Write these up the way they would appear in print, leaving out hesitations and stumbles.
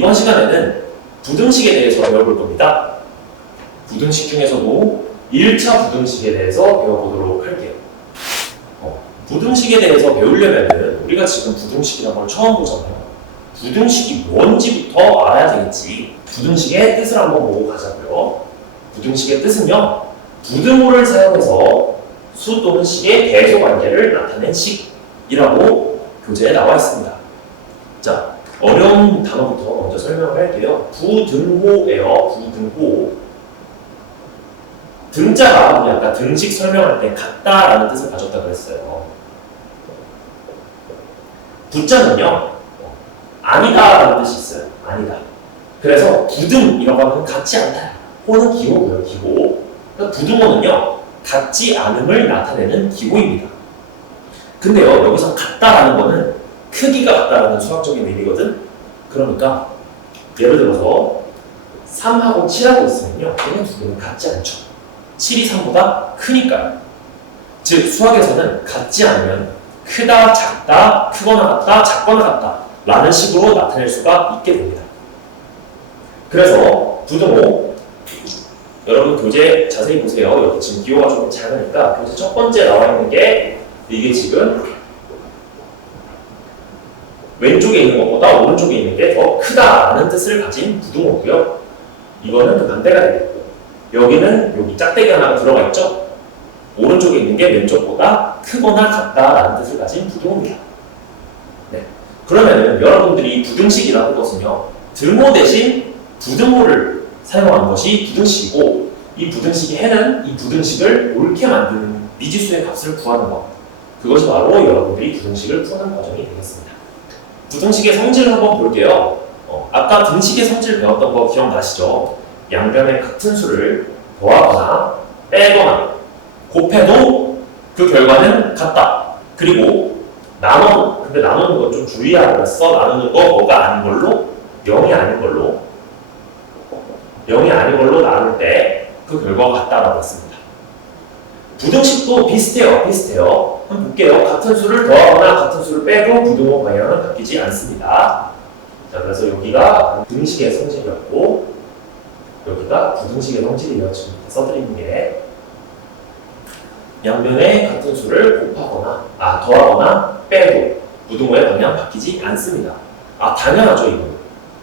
이번 시간에는 부등식에 대해서 배워볼 겁니다. 부등식 중에서도 1차 부등식에 대해서 배워보도록 할게요. 부등식에 대해서 배우려면 우리가 지금 부등식이라는 걸 처음 보잖아요. 부등식이 뭔지부터 알아야 되겠지. 부등식의 뜻을 한번 보고 가자고요. 부등식의 뜻은요, 부등호를 사용해서 수 또는 식의 배소 관계를 나타낸 식이라고 교재에 나와 있습니다. 자, 어려운 단어부터 먼저 설명을 할게요. 부등호예요. 부등호. 등자가 우리 아까 등식 설명할 때 같다라는 뜻을 가졌다고 했어요. 부자는요, 아니다라는 뜻이 있어요. 아니다. 그래서 부등이라고 하면 같지 않다. 호는 기호고요. 기호. 그러니까 부등호는요, 같지 않음을 나타내는 기호입니다. 근데요, 여기서 같다라는 거는 크기가 같다라는 수학적인 의미거든. 그러니까 예를 들어서 3하고 7하고 있으면요, 얘네 두 개는 같지 않죠. 7이 3보다 크니까요. 즉 수학에서는 같지 않으면 크다, 작다, 크거나 같다, 작거나 같다 라는 식으로 나타낼 수가 있게 됩니다. 그래서 부등호, 여러분 교재 자세히 보세요. 여기 지금 기호가 좀 작으니까 교재 첫 번째 나와 있는 게 이게 지금 왼쪽에 있는 것보다 오른쪽에 있는 게 더 크다라는 뜻을 가진 부등호고요. 이거는 그 반대가 되겠고, 여기는 여기 짝대기 하나가 들어가 있죠. 오른쪽에 있는 게 왼쪽보다 크거나 같다라는 뜻을 가진 부등호입니다. 네. 그러면은 여러분들이 부등식이라는 것은요, 등호 대신 부등호를 사용한 것이 부등식이고, 이 부등식이 해는 이 부등식을 옳게 만드는 미지수의 값을 구하는 것, 그것이 바로 여러분들이 부등식을 푸는 과정이 되겠습니다. 부등식의 성질을 한번 볼게요. 아까 등식의 성질 배웠던 거 기억나시죠? 양변의 같은 수를 더하거나 빼거나 곱해도 그 결과는 같다. 그리고 근데 나누는 거 좀 주의하라고 했어. 나누는 거 뭐가 아닌 걸로? 0이 아닌 걸로. 0이 아닌 걸로 나눌 때 그 결과가 같다라고 했습니다. 부등식도 비슷해요. 한번 볼게요. 같은 수를 더하거나 같은 수를 빼도 부등호 방향은 바뀌지 않습니다. 자, 그래서 여기가 등식의 성질이었고, 여기가 부등식의 성질이에요. 지금 써드리는 게. 양변의 같은 수를 더하거나 빼도 부등호의 방향 바뀌지 않습니다. 당연하죠, 이거는.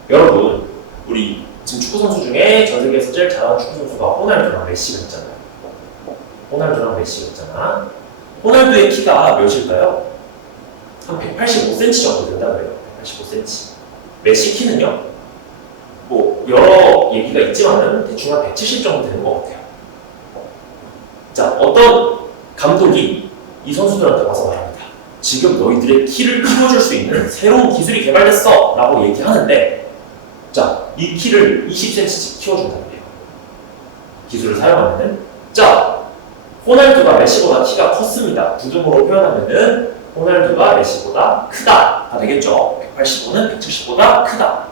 여러분, 우리 지금 축구 선수 중에 전 세계에서 제일 잘하는 축구 선수가 호날두랑 메시가 있잖아요. 호날두의 키가 몇일까요? 한 185cm 정도 된다고 해요. 185cm. 메시 키는요, 뭐 여러 얘기가 있지만은 대충 한 170 정도 되는 것 같아요. 자, 어떤 감독이 이 선수들한테 와서 말합니다. 지금 너희들의 키를 키워줄 수 있는 새로운 기술이 개발됐어! 라고 얘기하는데, 자, 이 키를 20cm씩 키워준다고 해요. 기술을 사용하면은. 자, 호날두가 메시보다 키가 컸습니다. 부등호로 표현하면은 호날두가 메시보다 크다가 되겠죠. 185는 170보다 크다.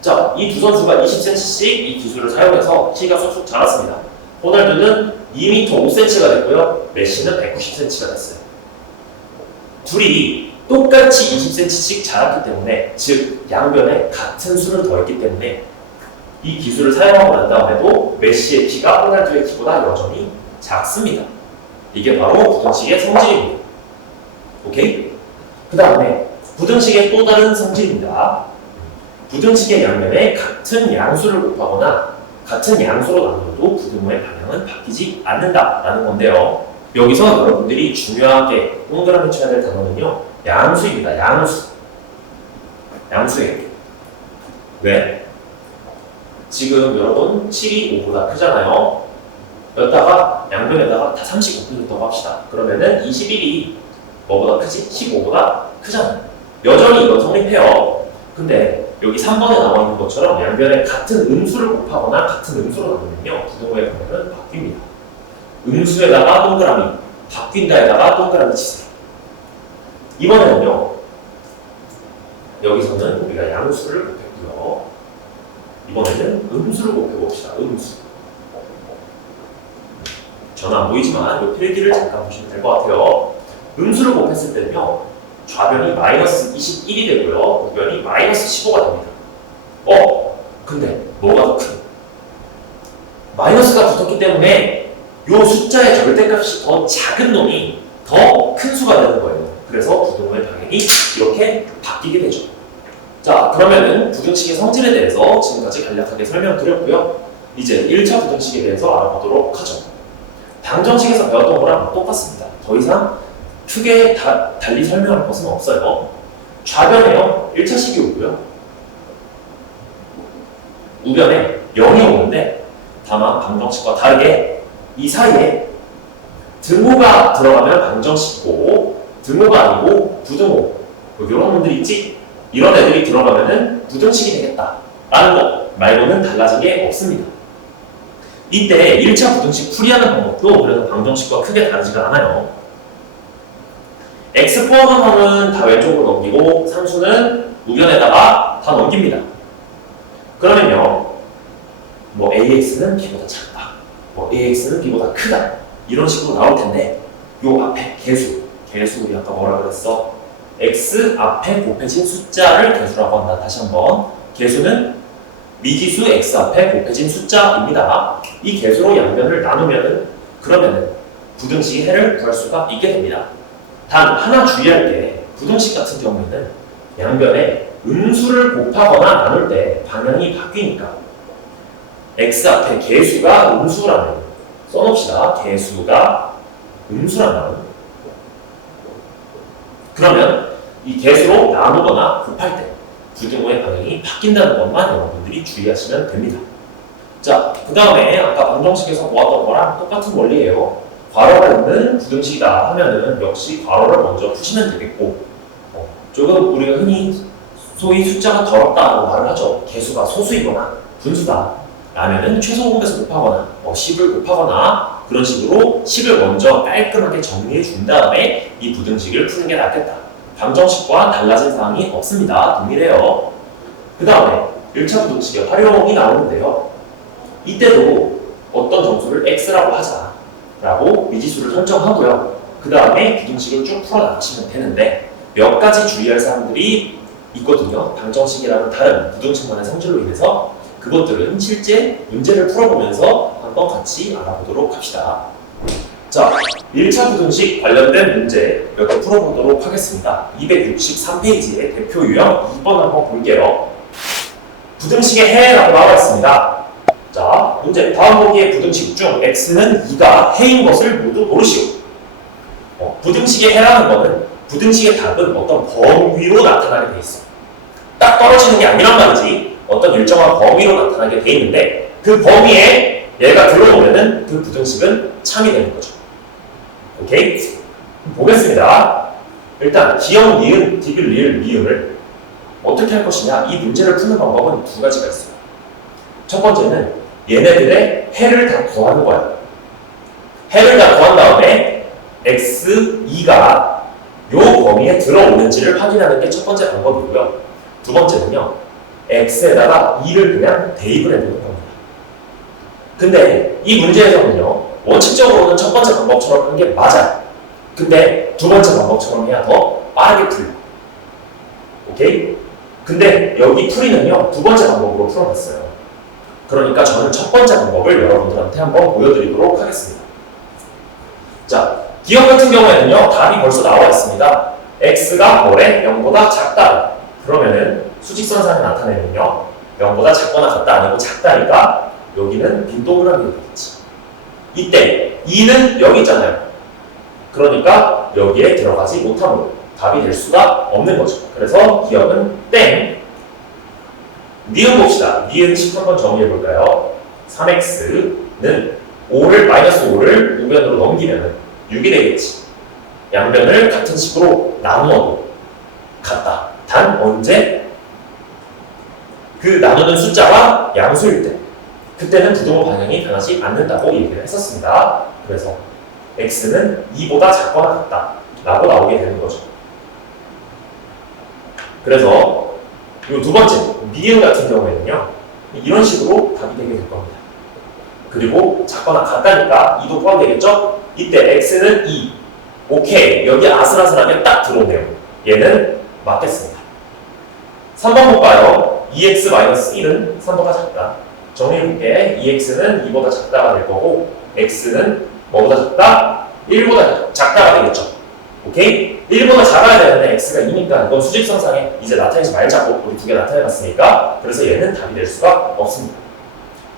자, 이 두 선수가 20cm씩 이 기술을 사용해서 키가 쑥쑥 자랐습니다. 호날두는 2m 5cm가 됐고요. 메시는 190cm가 됐어요. 둘이 똑같이 20cm씩 자랐기 때문에, 즉 양변에 같은 수를 더했기 때문에 이 기술을 사용하고 난 다음에도 메시의 키가 호날두의 키보다 여전히 작습니다. 이게 바로 부등식의 성질입니다. 오케이? 그 다음에 부등식의 또 다른 성질입니다. 부등식의 양면에 같은 양수를 곱하거나 같은 양수로 나누어도 부등호의 방향은 바뀌지 않는다라는 건데요. 여기서 여러분들이 중요하게 동그라미 쳐야 될 단어는요, 양수입니다. 양수예요. 왜? 지금 여러분 7이 5보다 크잖아요. 여기다가 양변에다가 다 30 곱해줬다고 합시다. 그러면은 21이 뭐보다 크지? 15보다 크잖아요. 여전히 이건 성립해요. 근데 여기 3번에 나와 있는 것처럼 양변에 같은 음수를 곱하거나 같은 음수로 나누면요, 부등호의 방향은 바뀝니다. 음수에다가 동그라미, 바뀐다에다가 동그라미 치세요. 이번에는요, 여기서는 우리가 양수를 곱했고요. 이번에는 음수를 곱해봅시다. 음수. 저는 안 보이지만 이 필기를 잠깐 보시면 될 것 같아요. 음수를 곱했을 때는요, 좌변이 마이너스 21이 되고요, 우변이 마이너스 15가 됩니다. 근데 뭐가 더 크니? 마이너스가 붙었기 때문에 이 숫자의 절대값이 더 작은 놈이 더 큰 수가 되는 거예요. 그래서 부등호의 방향이 이렇게 바뀌게 되죠. 자, 그러면은 부등식의 성질에 대해서 지금까지 간략하게 설명을 드렸고요. 이제 1차 부등식에 대해서 알아보도록 하죠. 방정식에서 배웠던 거랑 똑같습니다. 더 이상 크게 달리 설명할 것은 없어요. 좌변에요, 1차식이 오고요. 우변에 0이 오는데 다만 방정식과 다르게 이 사이에 등호가 들어가면 방정식이고 등호가 아니고 부등호 이런 놈들이 있지? 이런 애들이 들어가면은 부등식이 되겠다 라는 거 말고는 달라진 게 없습니다. 이때 1차 부등식 풀이하는 방법도 그래서 방정식과 크게 다르지가 않아요. x 포함한 항은 다 왼쪽으로 넘기고 상수는 우변에다가 다 넘깁니다. 그러면요, 뭐 ax는 b보다 작다, 뭐 ax는 b보다 크다 이런 식으로 나올 텐데 요 앞에 개수 우리 아까 뭐라 그랬어? x 앞에 곱해진 숫자를 개수라고 한다. 다시 한번 개수는 미지수 x 앞에 곱해진 숫자입니다. 이 개수로 양변을 나누면은 그러면은 부등식의 해를 구할 수가 있게 됩니다. 단 하나 주의할 게 부등식 같은 경우에는 양변에 음수를 곱하거나 나눌 때 방향이 바뀌니까 x 앞에 개수가 음수라는 써놓읍시다. 개수가 음수라는 그러면 이 개수로 나누거나 곱할 때 부등호의 방향이 바뀐다는 것만 여러분들이 주의하시면 됩니다. 자, 그 다음에 아까 방정식에서 보았던 거랑 똑같은 원리예요. 괄호가 있는 부등식이다 하면은 역시 괄호를 먼저 푸시면 되겠고 조금 우리가 흔히 소위 숫자가 더럽다고 말을 하죠. 개수가 소수이거나 분수다 라면은 최소 공배수 곱하거나 10을 곱하거나 그런 식으로 10을 먼저 깔끔하게 정리해 준 다음에 이 부등식을 푸는 게 낫겠다. 방정식과 달라진 사항이 없습니다. 동일해요. 그 다음에 1차 부등식의 활용이 나오는데요. 이때도 어떤 점수를 x라고 하자라고 미지수를 설정하고요. 그 다음에 부등식을 쭉 풀어나가시면 되는데 몇 가지 주의할 사항들이 있거든요. 방정식이라는 다른 부등식만의 성질로 인해서 그것들은 실제 문제를 풀어보면서 한번 같이 알아보도록 합시다. 자, 1차 부등식 관련된 문제 몇 개 풀어보도록 하겠습니다. 263페이지의 대표 유형 2번 한번 볼게요. 부등식의 해라고 나와 있습니다. 자, 문제. 다음 보기의 부등식 중 x는 2가 해인 것을 모두 고르시오. 부등식의 해라는 거는 부등식의 답은 어떤 범위로 나타나게 돼 있어. 딱 떨어지는 게 아니란 말이지. 어떤 일정한 범위로 나타나게 돼 있는데 그 범위에 얘가 들어오면은 그 부등식은 참이 되는 거죠. 오케이? 보겠습니다. 일단 기역, 니은, 디귿, 리을, 미음을 어떻게 할 것이냐. 이 문제를 푸는 방법은 두 가지가 있어요. 첫 번째는 얘네들의 해를 다 구하는 거야. 해를 다 구한 다음에 x, 2가 요 범위에 들어오는지를 확인하는 게 첫 번째 방법이고요. 두 번째는요, x에다가 2를 그냥 대입을 해보는 겁니다. 근데 이 문제에서는요, 원칙적으로는 첫 번째 방법처럼 하는 게 맞아요. 근데 두 번째 방법처럼 해야 더 빠르게 풀려. 오케이? 근데 여기 풀이는요, 두 번째 방법으로 풀어놨어요. 그러니까 저는 첫 번째 방법을 여러분들한테 한번 보여드리도록 하겠습니다. 자, 기억 같은 경우에는요, 답이 벌써 나와 있습니다. x가 뭐래? 0보다 작다. 그러면은 수직선상에 나타내면요, 0보다 작거나 같다 아니고 작다니까 여기는 빈 동그라미가 되겠지. 이때 2는 여기 있잖아요. 그러니까 여기에 들어가지 못하므로 답이 될 수가 없는 거죠. 그래서 기억은 땡. 니은 봅시다. 니은식 한번 정리해 볼까요? 3x는 5를 마이너스 5를 우변으로 넘기면 6이 되겠지. 양변을 같은 식으로 나누어도 같다. 단 언제? 그 나누는 숫자가 양수일 때, 그때는 부등호 방향이 변하지 않는다고 얘기를 했었습니다. 그래서 x는 2보다 작거나 같다 라고 나오게 되는 거죠. 그래서 이 두 번째, 미음 같은 경우에는요, 이런 식으로 답이 되게 될 겁니다. 그리고 작거나 같다니까 2도 포함되겠죠? 이때 x는 2. 오케이. 여기 아슬아슬하게 딱 들어오네요. 얘는 맞겠습니다. 3번 볼까요? 2x-1은 3보다 작다. 정리해볼게. 2x는 2보다 작다가 될 거고 x는 뭐보다 작다? 1보다 작다가 되겠죠. 오케이? 1보다 작아야 되는데 x가 2니까 이건 수직선상에 이제 나타내지 말자고 우리 두 개 나타내봤으니까 그래서 얘는 답이 될 수가 없습니다.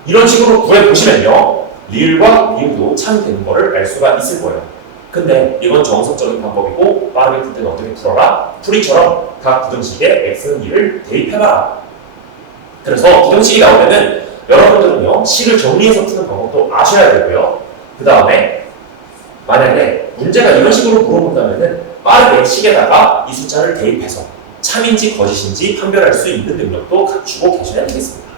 이런 식으로 구해보시면요. 리을과 비읍도 참 되는 거를 알 수가 있을 거예요. 근데 이건 정석적인 방법이고 빠르게 풀 때는 어떻게 풀어라? 풀이처럼 각 부등식에 x는 2를 대입해봐라. 그래서 부등식이 나오면은 여러분들은요. 식을 정리해서 푸는 방법도 아셔야 되고요. 그 다음에 만약에 문제가 이런 식으로 물어본다면은 빠르게 식에다가 이 숫자를 대입해서 참인지 거짓인지 판별할 수 있는 능력도 갖추고 계셔야 되겠습니다.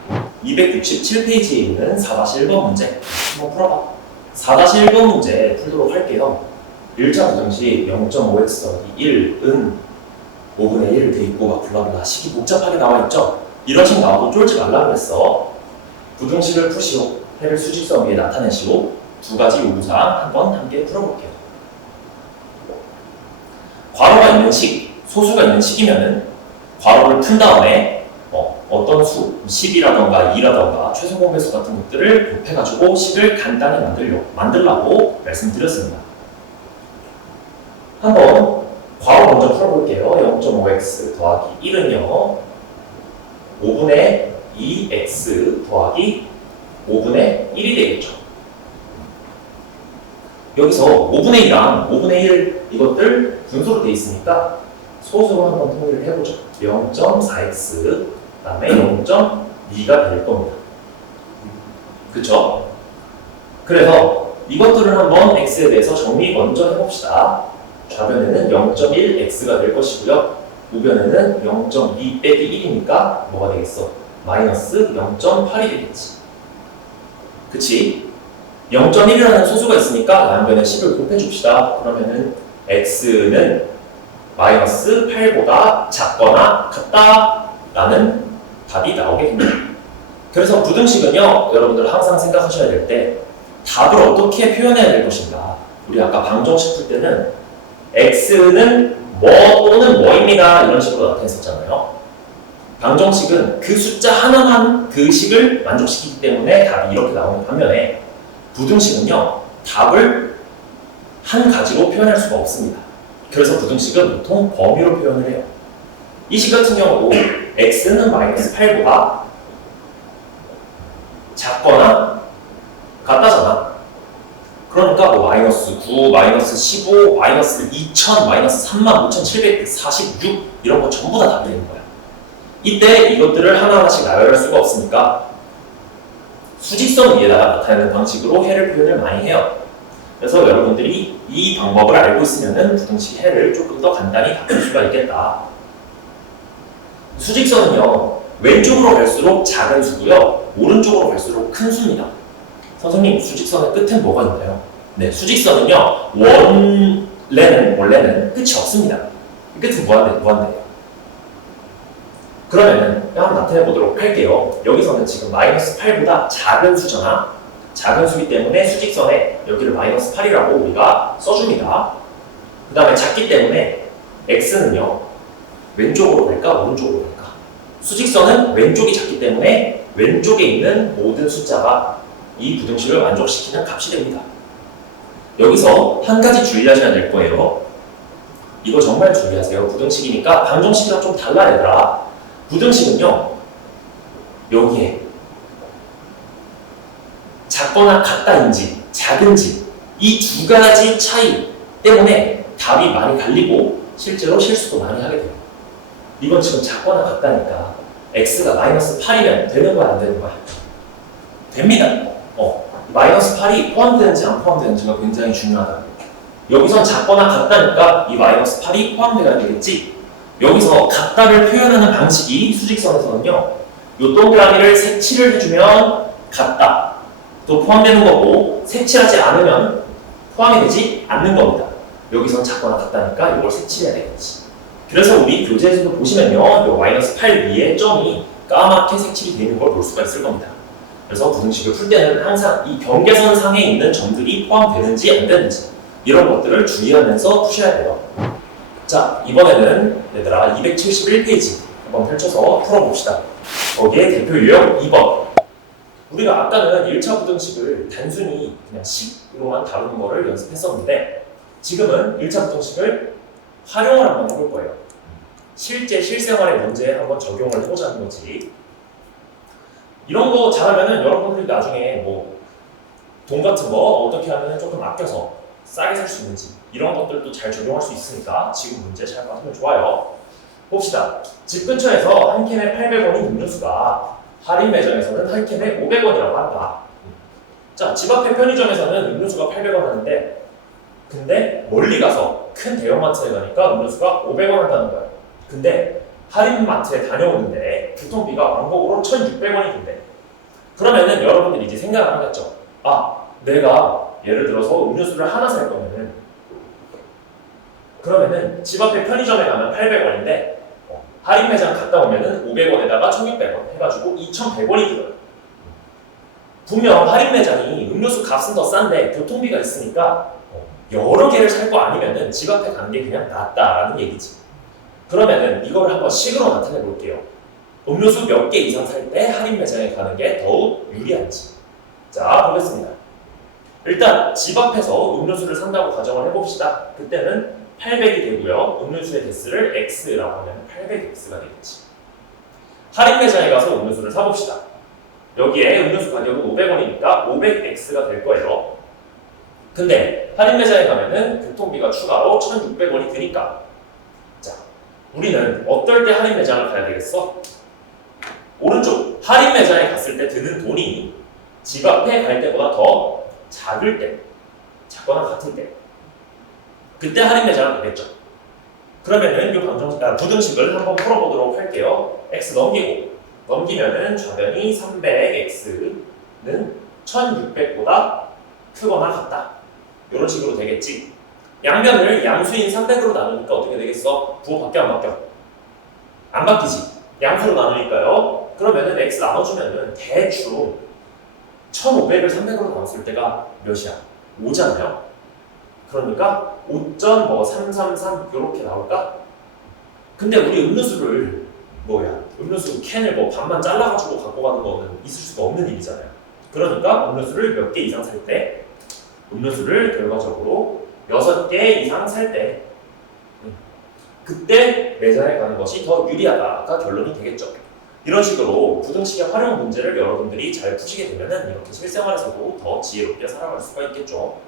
267페이지에 있는 4-1번 문제 한번 풀어봐. 4-1번 문제 풀도록 할게요. 1차 부등식 0.5x 더하기 1은 5분의 1 돼 있고 막 블라블라 식이 복잡하게 나와 있죠? 이런 식 나와도 쫄지 말라 그랬어. 부등식을 푸시오. 해를 수직선 위에 나타내시오. 두 가지 요구사항 한번 함께 풀어볼게요. 괄호가 있는 식, 소수가 있는 식이면은 괄호를 푼 다음에 어떤 수, 10이라던가 2라던가 최소 공배수 같은 것들을 곱해가지고 식을 간단히 만들라고 말씀드렸습니다. 한번 괄호 먼저 풀어볼게요. 0.5x 더하기 1은요 5분의 2x 더하기 5분의 1이 되겠죠. 여기서 5분의 2랑 5분의 1 이것들 분소로 되어 있으니까 소수로 한번 통일을 해보죠. 0.4x 그 다음에 0.2가 될 겁니다. 그쵸? 그래서 이것들을 한번 x에 대해서 정리 먼저 해봅시다. 좌변에는 0.1x가 될 것이고요. 우변에는 0.2 빼기 1이니까 뭐가 되겠어? 마이너스 0.8이 되겠지. 그치? 0.1이라는 소수가 있으니까 양변에 10을 곱해줍시다. 그러면은 x는 마이너스 8보다 작거나 같다라는 답이 나오게 됩니다. 그래서 부등식은요, 여러분들 항상 생각하셔야 될 때 답을 어떻게 표현해야 될 것인가. 우리 아까 방정식 풀 때는 x는 뭐 또는 뭐입니다. 이런 식으로 나타냈었잖아요. 방정식은 그 숫자 하나만 그 식을 만족시키기 때문에 답이 이렇게 나오는 반면에 부등식은요, 답을 한 가지로 표현할 수가 없습니다. 그래서 부등식은 보통 범위로 표현을 해요. 이 식 같은 경우도 x는 마이너스 8보다 작거나 같다잖아. 그러니까 뭐 마이너스 9, 마이너스 15, 마이너스 2000, 마이너스 35,746 이런 거 전부 다 답이 되는 거야. 이때 이것들을 하나하나씩 나열할 수가 없으니까 수직선 위에다가 나타내는 방식으로 해를 표현을 많이 해요. 그래서 여러분들이 이 방법을 알고 있으면 부등식 해를 조금 더 간단히 바꿀 수가 있겠다. 수직선은요, 왼쪽으로 갈수록 작은 수고요, 오른쪽으로 갈수록 큰 수입니다. 선생님, 수직선의 끝엔 뭐가 있나요? 네, 수직선은요, 원래는 끝이 없습니다. 끝은 무한대예요. 그러면은 한번 나타내 보도록 할게요. 여기서는 지금 마이너스 8보다 작은 수잖아. 작은 수기 때문에 수직선에 여기를 마이너스 8이라고 우리가 써줍니다. 그 다음에 작기 때문에 x는요, 왼쪽으로 갈까 오른쪽으로 갈까? 수직선은 왼쪽이 작기 때문에 왼쪽에 있는 모든 숫자가 이 부등식을 만족시키는 값이 됩니다. 여기서 한 가지 주의하셔야 될 거예요. 이거 정말 주의하세요. 부등식이니까 방정식이랑 좀 달라 얘들아. 부등식은요, 여기에 작거나 같다인지 작은지 이 두 가지 차이 때문에 답이 많이 갈리고 실제로 실수도 많이 하게 돼요. 이건 지금 작거나 같다니까 x가 마이너스 8이면 되는 거야 안 되는 거야? 됩니다. 마이너스 8이 포함되는지 안 포함되는지가 굉장히 중요하다. 여기선 작거나 같다니까 이 마이너스 8이 포함돼야 되겠지. 여기서 같다를 표현하는 방식이 수직선에서는요, 요 동그라미를 색칠을 해주면 같다 또 포함되는 거고, 색칠하지 않으면 포함이 되지 않는 겁니다. 여기선 작거나 같다니까 이걸 색칠해야 되겠지. 그래서 우리 교재에서도 보시면요, 요 마이너스 8 위에 점이 까맣게 색칠이 되어 있는 걸 볼 수가 있을 겁니다. 그래서 부등식을 풀 때는 항상 이 경계선 상에 있는 점들이 포함되는지 안 되는지 이런 것들을 주의하면서 푸셔야 돼요. 자, 이번에는 얘들아 271페이지 한번 펼쳐서 풀어봅시다. 거기에 대표 유형 2번. 우리가 아까는 1차 부등식을 단순히 그냥 식으로만 다루는 거를 연습했었는데 지금은 1차 부등식을 활용을 한번 해볼 거예요. 실제 실생활의 문제에 한번 적용을 해보자는 거지. 이런 거 잘하면은 여러분들이 나중에 뭐 돈 같은 거 어떻게 하면 조금 아껴서 싸게 살 수 있는지 이런 것들도 잘 적용할 수 있으니까 지금 문제 잘 받으면 좋아요. 봅시다. 집 근처에서 한 캔에 800원인 음료수가 할인 매장에서는 한 캔에 500원이라고 한다. 자, 집 앞에 편의점에서는 음료수가 800원 하는데 근데 멀리 가서 큰 대형마트에 가니까 음료수가 500원 한다는 거야. 근데 할인마트에 다녀오는데 교통비가 왕복으로 1,600원이 든대. 그러면은 여러분들이 이제 생각을 하겠죠. 아, 내가 예를 들어서 음료수를 하나 살 거면은 그러면은 집 앞에 편의점에 가면 800원인데 할인 매장 갔다 오면은 500원에다가 1,600원 해가지고 2,100원이 들어요. 분명 할인 매장이 음료수 값은 더 싼데 교통비가 있으니까 여러 개를 살 거 아니면은 집 앞에 가는 게 그냥 낫다라는 얘기지. 그러면은 이걸 한번 식으로 나타내 볼게요. 음료수 몇 개 이상 살 때 할인 매장에 가는 게 더욱 유리한지. 자, 보겠습니다. 일단 집 앞에서 음료수를 산다고 가정을 해봅시다. 그때는 800이 되고요. 음료수의 개수를 x라고 하면 800x가 되겠지. 할인 매장에 가서 음료수를 사봅시다. 여기에 음료수 가격은 500원이니까 500x가 될 거예요. 근데 할인 매장에 가면은 교통비가 추가로 1,600원이 드니까 자, 우리는 어떨 때 할인 매장을 가야 되겠어? 오른쪽 할인 매장에 갔을 때 드는 돈이 집 앞에 갈 때보다 더 작을 때, 작거나 같을 때 그때 할인 매장을 가겠죠. 그러면은 이 부등식을 한번 풀어보도록 할게요. x 넘기면은 좌변이 300x는 1600보다 크거나 같다. 이런 식으로 되겠지. 양변을 양수인 300으로 나누니까 어떻게 되겠어? 부호 바뀌어 안 바뀌어? 안 바뀌지. 양수로 나누니까요. 그러면은 x 나눠주면은 대충 1500을 300으로 나눴을 때가 몇이야? 5잖아요. 그러니까 5.333 이렇게 나올까? 근데 우리 음료수를 음료수 캔을 반만 잘라가지고 갖고 가는 거는 있을 수가 없는 일이잖아요. 그러니까 음료수를 몇 개 이상 살 때, 음료수를 결과적으로 6개 이상 살 때, 그때 매장에 가는 것이 더 유리하다가 결론이 되겠죠. 이런 식으로 부등식의 활용 문제를 여러분들이 잘 푸시게 되면은 이렇게 실생활에서도 더 지혜롭게 살아갈 수가 있겠죠.